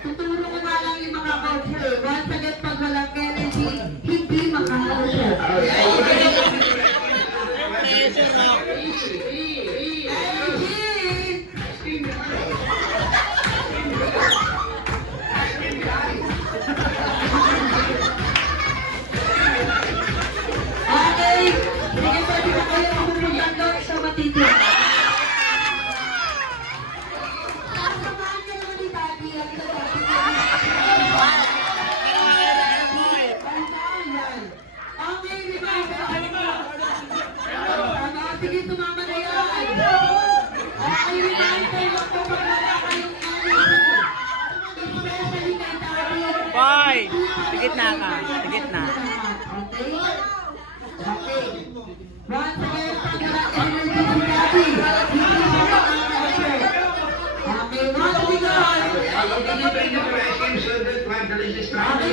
Tuturo ko nga lang yung mga coacher. Once again, pag walang energy, hindi makakasya. Okay, sige pwede na kayo mapupuntan doon sa matitira. Samahan niyo naman ni Daddy. Okay, remember. Sige, tumama na yan. Okay, remember. Huwag po pag wala kayong energy. Especially kay Daddy. Boy! Tigit na ka. Tigit na. Okay? Okay. Once again, pag walang energy si Daddy, hindi siya makakasya. Okay, once again. Okay,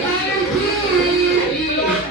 energy.